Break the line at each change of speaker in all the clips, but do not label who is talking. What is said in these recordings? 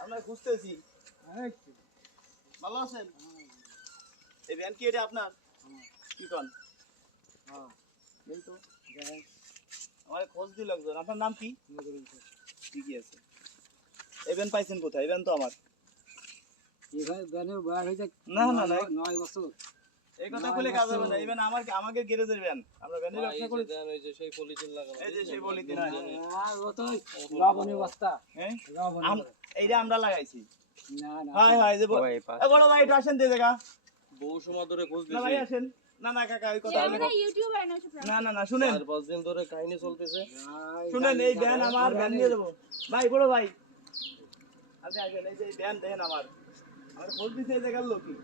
আমরা খুঁজতেছি। ভালো আছেন? এই ভ্যান কি এটা আপনার? কি কন? এই তো। আমার খোঁজ দিল একজন। আপনার নাম কি? ঠিকই আছে। এই ভ্যান পাইছেন কোথায়? এই ভ্যান তো আমার। না না না।
নয় বছর।
এই কথা বলে কাজ হবে না এই আমার আমাকে গ্যারেজের ভ্যান। আমরা ভ্যানের ব্যবসা করি এই যে সেই বলি
আর ও তো লবণের বস্তা।
হ্যাঁ? এইটা আমরা লাগাইছি।
না না।
হাই হাই যে বড় ভাই আসেন দিয়ে
বহু সময় ধরে খোঁজ
ভাই আসেন। না না কাকা ওই কথা
না
না না শুনেন।
চার পাঁচ দিন ধরে কাহিনী চলতেছে।
শুনেন এই ভ্যান আমার ভ্যান নিয়ে দেবো ভাই বড় ভাই। আপনি আসবেন এই যে ভ্যান দেখেন আমার। আমার জায়গার লোকই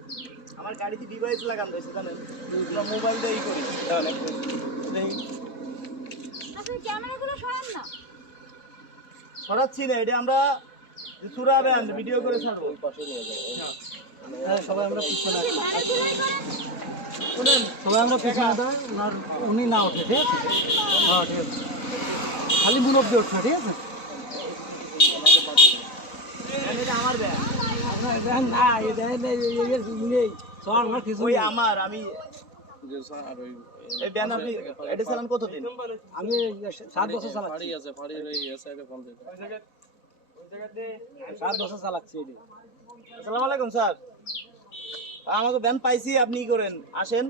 আমার গাড়িতে ডিভাইস লাগানো রয়েছে জানেন মোবাইল দিয়েই করি।
ক্যামেরাগুলো সরান না।
সরাচ্ছি না এটা আমরা যে চুরাবেন ভিডিও করে ছাড়বো।
পাশে নিয়ে যাবে
হ্যাঁ, সবাই আমরা পিছনে সবাই আমরা পিছনে উনি না ওঠে ঠিক আছে? হ্যাঁ ঠিক আছে। খালি মুরব্বী উঠছে ঠিক আছে
ভ্যান এটা আমার ভ্যান
আপনার দেন না নেই আমার কিছু
ওই আমার আমি কতদিন?
আমি সাত বছর চালাচ্ছি। সাত বছর চালাচ্ছি
আসসালামু আলাইকুম স্যার। আমাকে ভ্যান পাইছি আপনি কি করেন? আসেন।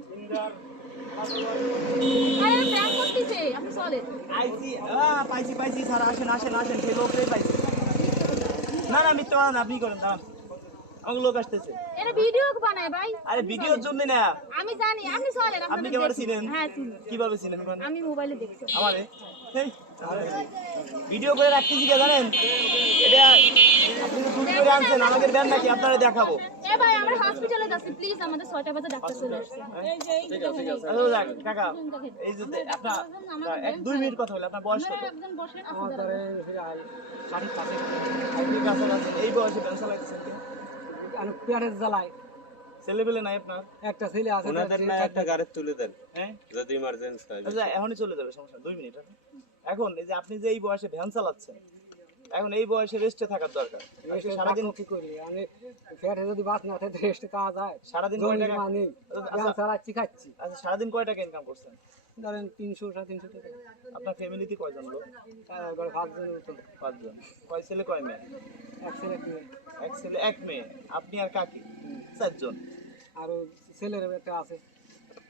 আরে প্র্যাঙ্ক করতেছে আপনি চলেন।
আইছি আহ, পাইছি পাইছি স্যার আসেন আসেন আসেন সেই লোকটাই পাইছি। না না মিথ্যা আপনি করেন দাঁড়ান। আমাকে লোক আসতেছে।
এটা ভিডিও বানায় ভাই।
আরে ভিডিওর জন্য না।
আমি জানি আপনি চলেন
আপনি
আপনাদের
কি আমার চিনেন?
হ্যাঁ চিনি।
কীভাবে চিনেন মানে
আমি মোবাইলে দেখছি।
আমারে? ভিডিও করে রাখতেছি কে জানেন? এটা আপনি তো করে আনছেন? আমাদের ব্যান নাকি? আপনারা দেখাবো।
এ ভাই আমরা হসপিটালে যাচ্ছি। প্লিজ আমাদের ছয়টা বাজে ডাক্তার চলে আসছে।
ঠিক আছে ঠিক আছে
আচ্ছা, কাকা এই যে আপনার এক দুই মিনিট কথা বলে আপনার বয়স কত?
একজন বসেন আপনি
আমার
দাঁড়ান।
গাড়ির পাশে
আপনি কাছাকাছি এই বয়সে ব্যান চালাইতেছেন
পেয়ারের জ্বালাই
ছেলে পেলে নাই আপনার?
একটা ছেলে আছে
ওনাদের না একটা গাড়ি তুলে দেন।
হ্যাঁ?
যদি ইমার্জেন্সি হয়।
আচ্ছা এখনই চলে যাবে সমস্যা দুই মিনিট এখন এই যে আপনি যে এই বয়সে ভ্যান চালাচ্ছেন এখন এই বয়সে রেস্টে থাকার দরকার। সারাদিন
কি করি? আমি ফ্যাটে যদি বাস না থাকে রেস্টে কাজ হয়
সারাদিন কয় টাকা?
জমা নেই
আচ্ছা,
চালাচ্ছি খাচ্ছি।
আচ্ছা সারাদিন কয় টাকা ইনকাম করছেন?
ধরেন তিনশো সাড়ে তিনশো টাকা।
আপনার ফ্যামিলিতে কয়জন লোক?
তার একবার পাঁচজন
পাঁচজন। কয় ছেলে কয় মেয়ে?
এক ছেলে এক মেয়ে।
এক ছেলে এক মেয়ে। আপনি আর কাকি? চারজন।
আর ছেলের একটা আছে।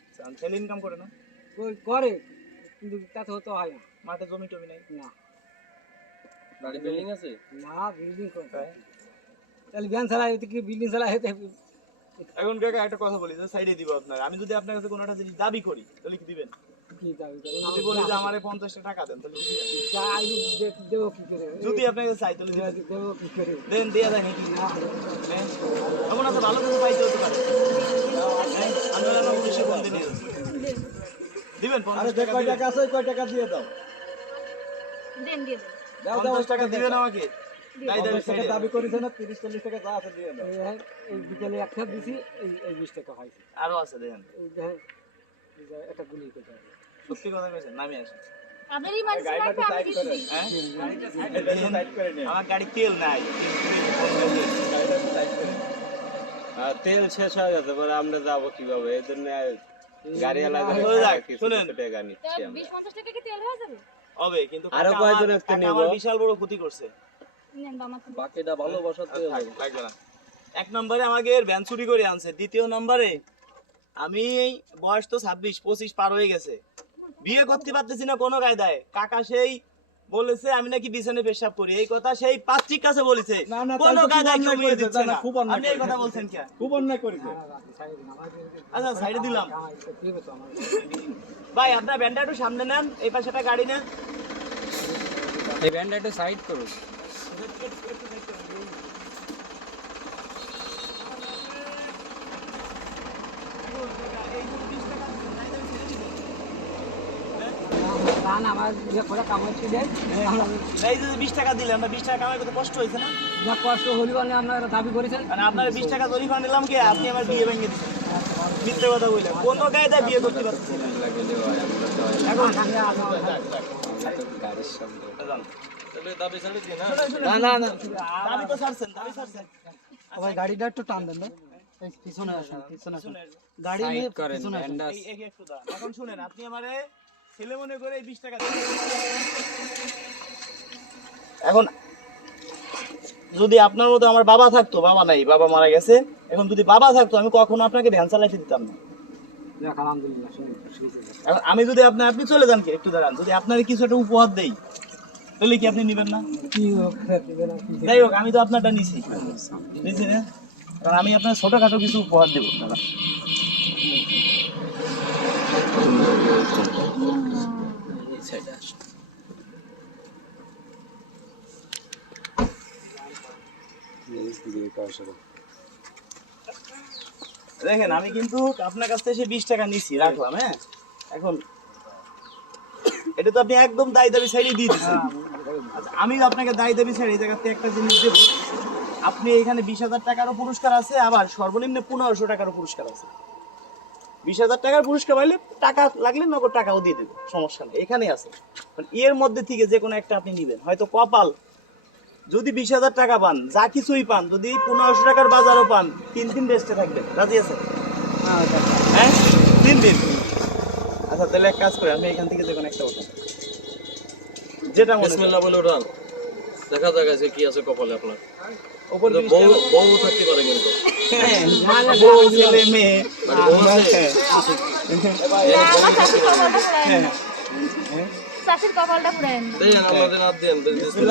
আচ্ছা, ছেলে ইনকাম করে না?
ওই করে কিন্তু তাতে হতে হয় না।
মাঠে জমি টমি নাই?
না।
গাড়ি বিল্ডিং আছে?
না বিল্ডিং করে তাহলে ব্যায়াম চালাই কি বিল্ডিং চালাই হেতে
এখন কাকা একটা কথা বলি যে সাইডে দিব আপনার। আমি যদি আপনার কাছে কোনো একটা জিনিস দাবি করি তাহলে কি দিবেন?
কি দাবি করেন
যদি বলি যে আমারে পঞ্চাশটা টাকা দেন তাহলে
চাই দেবো কি করে?
যদি আপনার চাই তাহলে দিবেন
কি করে?
দেন দিয়ে দেন নাকি
না
হ্যাঁ? এমন আছে ভালো কিছু পাইতে হতে পারে। হ্যাঁ? আমরা পুলিশে বন্দি নিয়ে দিবেন পঞ্চাশ টাকা দিবেন?
আছে কয় টাকা দিয়ে দাও।
দেন দিয়ে দেন
পঞ্চাশ টাকা দিবেন আমাকে? তাই দেন ছেড়ে দেন।
করেছে না তিরিশ চল্লিশ টাকা যা আছে দিয়ে দাও। এই বিকেলে একটা দিছি এই বিশ টাকা হয়েছে
আরও আছে দেখেন
একটা গুলি করে
সত্যি কথা কইছেন নামি আসেন। হ্যাঁ? আমার গাড়ি তেল নাই
তেল শেষ হয়ে গেছে পরে আমরা যাব কীভাবে? এই জন্য গাড়ি
শুনেন।
টাকা নিচ্ছি
হবে কিন্তু আরও
কয়জন একটা
বিশাল বড় ক্ষতি করছে।
নেন বামার থেকে।
বাকিটা ভালোবাসাতে
লাগবে না এক নম্বরে আমাকে ভ্যান চুরি করে আনছে। দ্বিতীয় নম্বরে আমি বয়স তো ছাব্বিশ পঁচিশ পার হয়ে গেছে। বিয়ে করতে পারতেছি না কোনো কায়দায়। কাকা সেই বলেছে আমি নাকি বিছানে পেশাব করি। এই কথা সেই পাত্রিক কাছে বলেছে। কোনো কায়দায় কেউ বিয়ে দিচ্ছে না আপনি এই কথা বলছেন কি?
খুব অন্যায় করেছে।
আচ্ছা সাইডে দিলাম। ভাই আপনার ব্যান্ডটা একটু সামনে নেন এই পাশে একটা গাড়ি নেন।
এই ব্যান্ডটা একটু সাইড করুন।
না না আমার যে করে কামাচ্ছি দেয়
এই যে বিশ টাকা দিলেন আমরা বিশ টাকা কামাই করতে কষ্ট হয়েছে না?
যা কষ্ট হলি বলে আপনারা দাবি করেছেন।
মানে আপনার বিশ টাকা জরিফা নিলাম কি? আপনি আমার বিয়ে ভেঙে দিচ্ছেন মিথ্যে কথা বললেন। কোনো কায়দায় বিয়ে করতে পারতেছি এখন
গাড়ির সামনে
যান।
তাহলে দাবি ছাড়ি দিন না।
না না না। দাবি তো ছাড়ছেন দাবি ছাড়ছেন।
ও ভাই গাড়িটা একটু টান দেন পিছনে আসেন পিছনে আসেন। গাড়ি নিয়ে পিছনে আসেন।
এখন শুনেন আপনি আমারে ছেলে মনে করে বিশ টাকা এখন যদি আপনার মতো আমার বাবা থাকতো বাবা নাই বাবা মারা গেছে এখন যদি বাবা থাকতো আমি কখনো আপনাকে ধ্যান চালাইতে দিতাম না। এখন আমি যদি আপনি আপনি চলে যান কি একটু দাঁড়ান যদি আপনার কিছু একটা উপহার দেই তাহলে কি আপনি নেবেন না? যাই হোক আমি তো আপনারটা নিছি। নিছি না? কারণ আমি আপনার ছোটখাটো কিছু উপহার দেবো দাদা। দেখেন আমি কিন্তু আপনার কাছ থেকে বিশ টাকা নিছি রাখলাম হ্যাঁ? এখন এটা তো আপনি একদম দায় দাবি সাইডে দিয়ে দিচ্ছেন আচ্ছা, আমি আপনাকে দায় দাবি সাইড এই জায়গাতে একটা জিনিস দেবো। আপনি এখানে বিশ হাজার টাকারও পুরস্কার আছে আবার সর্বনিম্ন পনেরোশো টাকারও পুরস্কার আছে। বিশ হাজার টাকার পুরস্কার পাইলে টাকা লাগলে নগদ টাকাও দিয়ে দেবে সমস্যা নেই এখানেই আছে। মানে এর মধ্যে থেকে যে কোনো একটা আপনি নেবেন। হয়তো কপাল যদি বিশ হাজার টাকা পান যা কিছুই পান যদি পনেরোশো টাকার বাজারও পান তিন দিন রেস্টে থাকবেন। রাজি আছে। হ্যাঁ? তিন দিন? আচ্ছা তাহলে এক কাজ করে আমি এখান থেকে যে কোনো একটা ওঠা যেটা মনে হয়।
বিসমিল্লাহ বলে উঠান দেখা যাক আছে কি আছে কপালে আপনার। বউ থাকতে পারে কিন্তু।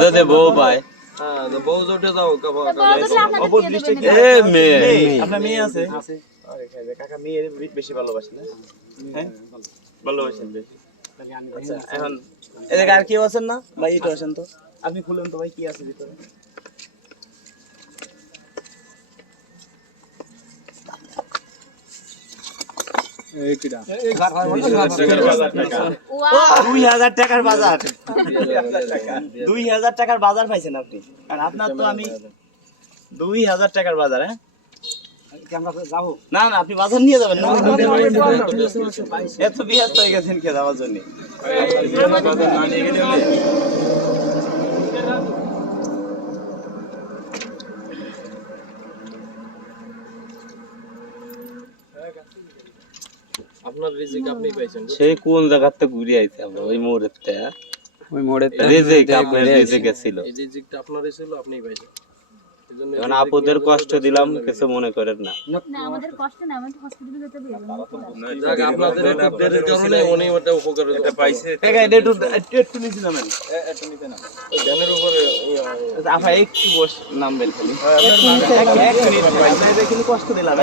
যদি বউ পায়
বউ জোটে যাও
আপনার মেয়ে আছে? কাকা মেয়ে বেশি হ্যাঁ? ভালোবাসেন বেশি। এখন এদিকে আর কেউ আছেন না? ভাই আসেন তো। আপনি খুলেন তো ভাই কি আছে ভিতরে? দুই হাজার টাকার বাজার। দুই হাজার টাকার বাজার। পাইছেন আপনি আর আপনার তো আমি দুই হাজার টাকার বাজার। হ্যাঁ না না আপনি বাজার নিয়ে যাবেন না এত বিহাস্ত হয়ে গেছেন কে যাওয়ার জন্য?
আপনার রিজিক আপনি পাইছেন
সেই কোন জায়গাতে ঘুরে আইছে আমরা? ওই মোড়ের থেকে
ওই মোড়ে
রিজিক আপনার রিজিকে ছিল।
এই রিজিকটা আপনারই ছিল আপনিই পাইছেন।
এখন আপুদের কষ্ট দিলাম কিছু মনে করেন না।
না আমাদের কষ্ট না আমাদের হসপিটালে যেতে হবে
যাক আপনাদের উপকারের কারণে উনি ওটা উপকার পাইছে।
টাকা এটা একটু একটু একটু নিচে নামেন।
ধ্যানের উপরে
আপা একটু বস নামবেন খালি। এক এক মিনিট আপনাদের কিন্তু কষ্ট দিলাম?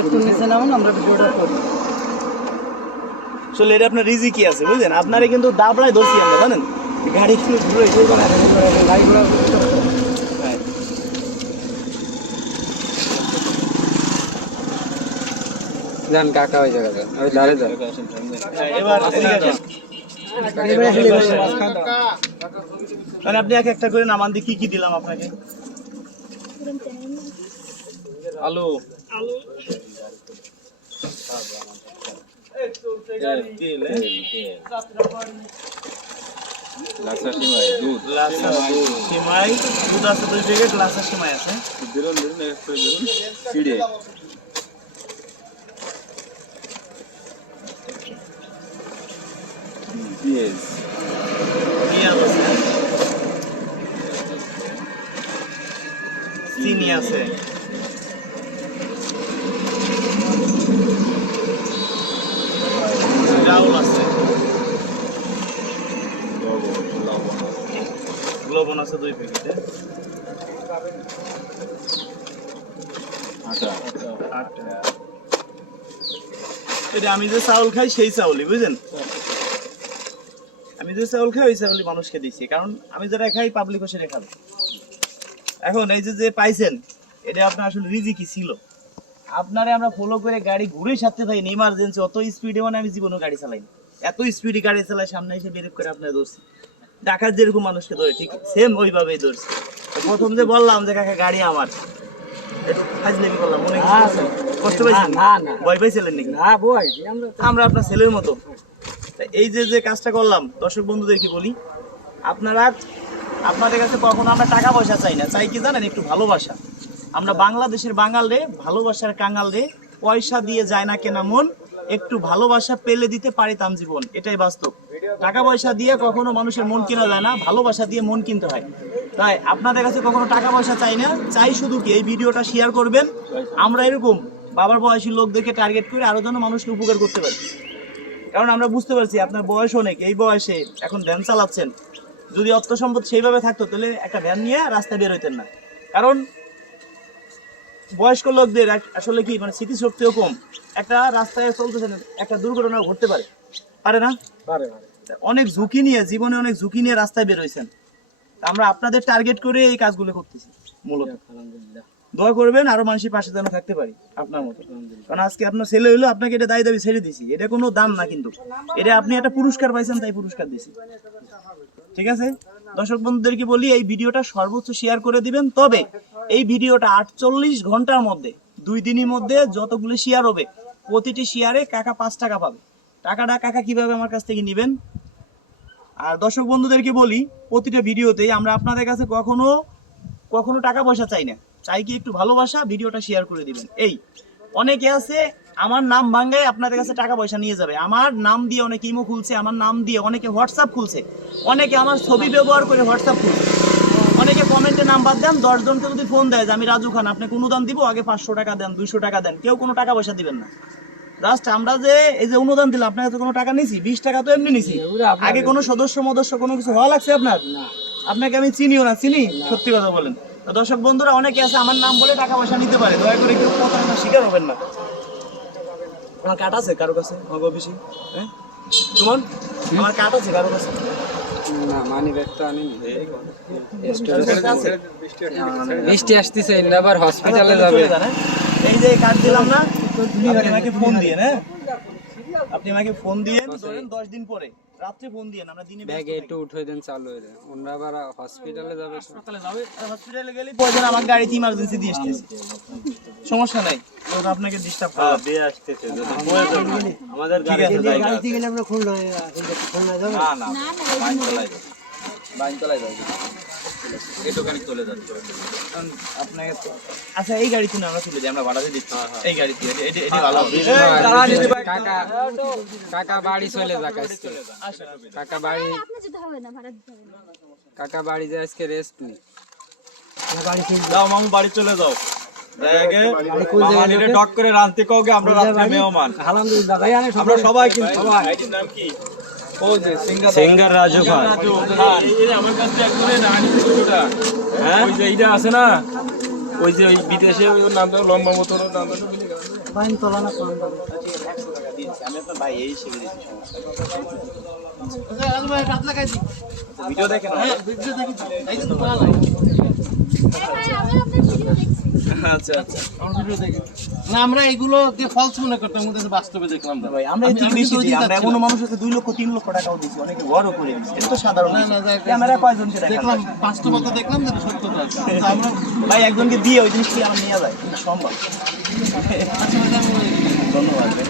একটু নিচে নামেন আমরা ভিডিওটা
আসলে এটা আপনার রিজি কি আছে বুঝলেন? আপনারে কিন্তু দাবড়ায় ধরছি আমরা জানেন? গাড়ি কিন্তু ঘুরে
গাড়ি ঘোড়া
হ্যাঁ।
যান কাকা ওই জায়গাতে ওই ধারে যান।
এবার মানে আপনি এক একটা করে নামান দিয়ে কি কি দিলাম আপনাকে?
আলু।
লাসা সিমাই দুধ আছে দুই প্যাকেট লাসা সিমাই আছে পেঁয়াজ আছে চিনি আছে চাউল আছে লবণ আছে দুই প্যাকেটে আটা এটা আমি যে চাউল খাই, সেই চাউলই, বুঝলেন? আমি যে চাউল খাই, ওই চাউলই মানুষকে দিচ্ছি কারণ আমি যেটা খাই পাবলিকও সেটা খাবে। এখন এই যে যে পাইছেন, এটা আপনার আসলে রিজিকি ছিল। আপনারে আমরা ফলো করে গাড়ি ঘুরে সাথে পাইনি ইমার্জেন্সি অত স্পিডে মানে আমি জীবনে গাড়ি চালাই এত স্পিডে গাড়ি চালাই সামনে এসে বেরেক করে আপনার ধরছি। ঢাকার যেরকম মানুষকে ধরে, ঠিক সেম ওইভাবেই ধরছি। প্রথম যে বললাম যে, কাকা, গাড়ি আমার। একটু ফাজলামি করলাম মনে কিছু কষ্ট পাইছেন?
না, না।
ভয় পাইছিলেন নাকি?
না বই আমরা
আমরা আপনার ছেলের মতো। এই যে যে কাজটা করলাম দর্শক বন্ধুদেরকে বলি আপনারা আপনাদের কাছে কখনো আমরা টাকা পয়সা চাই না। চাই কি জানেন? একটু ভালোবাসা। আমরা বাংলাদেশের বাঙাল রে ভালোবাসার কাঙাল রে পয়সা দিয়ে যায় না কেনা মন একটু ভালোবাসা পেলে দিতে পারিতাম জীবন। এটাই বাস্তব। টাকা পয়সা দিয়ে কখনো মানুষের মন কেনা যায় না ভালোবাসা দিয়ে মন কিনতে হয়। তাই আপনাদের কাছে কখনো টাকা পয়সা চাই না। চাই শুধু কি এই ভিডিওটা শেয়ার করবেন। আমরা এরকম বাবার বয়সী লোকদেরকে টার্গেট করে আরও যেন মানুষকে উপকার করতে পারি। কারণ আমরা বুঝতে পারছি আপনার বয়স অনেক এই বয়সে এখন ভ্যান চালাচ্ছেন। যদি অর্থ সম্পদ সেইভাবে থাকতো তাহলে একটা ভ্যান নিয়ে রাস্তায় বের হইতেন না। কারণ বয়স্ক লোকদের আসলে কি মানে স্মৃতিশক্তিও কম। একটা রাস্তায় চলতেছেন একটা দুর্ঘটনা ঘটতে পারে। পারে না?
পারে
অনেক ঝুঁকি নিয়ে জীবনে অনেক ঝুঁকি নিয়ে রাস্তায় বের হয়েছেন তা আমরা আপনাদের টার্গেট করে এই কাজগুলো করতেছি, মূলত। দোয়া করবেন, আরও মানুষের পাশে যেন থাকতে পারি, আপনার মতো। কারণ আজকে আপনার ছেলে হইল, আপনাকে এটা দায় দাবি ছেড়ে দিছি। এটা কোনো দাম না কিন্তু। এটা আপনি একটা পুরস্কার পাইছেন, তাই পুরস্কার দিছি। ঠিক আছে? দর্শক বন্ধুদেরকে বলি, এই ভিডিওটা সর্বোচ্চ শেয়ার করে দিবেন। তবে এই ভিডিওটা আটচল্লিশ ঘণ্টার মধ্যে, দুই দিনের মধ্যে যতগুলো শেয়ার হবে, প্রতিটি শেয়ারে কাকা পাঁচ টাকা পাবে। টাকাটা কাকা কীভাবে আমার কাছ থেকে নেবেন আর দর্শক বন্ধুদেরকে বলি, প্রতিটা ভিডিওতেই আমরা আপনাদের কাছে কখনো কখনো টাকা পয়সা চাই না। চাই কি একটু ভালোবাসা? ভিডিওটা শেয়ার করে দিবেন। এই, অনেকে আছে, আমার নাম ভাঙ্গায় আপনাদের কাছে টাকা পয়সা নিয়ে যাবে। আমার নাম দিয়ে অনেকে ইমো খুলছে, আমার নাম দিয়ে অনেকে হোয়াটসঅ্যাপ খুলছে। অনেকে আমার ছবি ব্যবহার করে হোয়াটসঅ্যাপ খুলছে। অনেকে কমেন্টে নাম্বার দেন দশজনকে যদি ফোন দেয় যে, আমি রাজু খান, আপনাকে অনুদান দিব, আগে পাঁচশো টাকা দেন, দুইশো টাকা দেন। কেউ কোনো টাকা পয়সা দিবেন না। জাস্ট আমরা যে এই যে অনুদান দিলাম আপনার কাছে কোনো টাকা নিছি? বিশ টাকা তো এমনি নিছি। আগে কোনো সদস্য মদস্য কোনো কিছু হওয়া লাগছে আপনার? আপনাকে আমি চিনিও না চিনি? সত্যি কথা বলেন। দর্শক বন্ধুরা অনেকে আছে আমার নাম বলে টাকা পয়সা নিতে পারে। দয়া করে কেউ প্রতারণার শিকার হবেন না। আমার কার্ড আছে কারও কাছে? আমার অফিসে? হ্যাঁ? সুমন আমার কার্ড আছে কারও কাছে?
না মানি ব্যাগ আনিনি।
কারও কাছে আছে?
বৃষ্টি আসতেছে আবার হসপিটালে যাবে।
চলে যান, হ্যাঁ? এই যে কার্ড দিলাম না আপনি আমাকে ফোন দিয়ে হ্যাঁ? আপনি আমাকে ফোন দিয়ে ধরেন দশ দিন পরে। রাত্রে ফোন দিয়ে আমরা দিনে
ব্যাগে একটু উঠে দেন চালু হয়ে যায়। ওনারা আবার হসপিটালে যাবে তো।
হসপিটালে গেলে প্রয়োজন আমার গাড়িতে ইমার্জেন্সি দিয়ে আসতেছি সমস্যা নাই আপনাকে ডিস্টার্ব
হ্যাঁ, দিয়ে আসতেছে যদি প্রয়োজন আমাদের গাড়িতে
আছে,
জায়গা
গেলে আমরা খুলনা খুলনা যাব।
না না
আপনাকে আচ্ছা এই গাড়িতে না আমরা চলে যাই আমরা ভাড়াতে দিচ্ছি। এই গাড়িতে এটি- এটি এটি ভালো
কাকা কাকা বাড়ি চলে যাক আজকে। কাকা বাড়ি
আপনার যেতে হবে না ভাড়া দিতে হবে না।
কাকা বাড়ি যায় আজকে রেস্ট নি
যাও মামু বাড়ি চলে যাও। আগে মামানিরে ডক করে রান্তি কওগে আমরা রাত্রে মেহমান।
আলহামদুলিল্লাহ ভাই আনে
আমরা সিঙ্গার রাজু খান
হ্যাঁ? ওই যে এইটা আছে না? ওই যে ওই বিদেশে ওই নামটা লম্বা মতো নাম
বাইন তোলা না কোন
আমি আপনার ভাই এই হিসেবে দিচ্ছি ভিডিও দেখেন
হ্যাঁ
আচ্ছা আচ্ছা।
না আমরা এগুলো দিয়ে ফলস মনে করতাম কিন্তু বাস্তবে দেখলাম না।
ভাই আমরা একটু বেশি দিই আমরা এমন মানুষ আছে দুই লক্ষ তিন লক্ষ টাকাও দিছি অনেকে বড় করে এটা তো সাধারণ
না, না,
ক্যামেরা কয়জন
দেখলাম বাস্তবতা দেখলাম যেটা সত্যতা আছে। কিন্তু আমরা
ভাই একজনকে দিয়ে ওই জিনিসটি আমার নিয়ে যায় সম্ভব। ধন্যবাদ ভাই।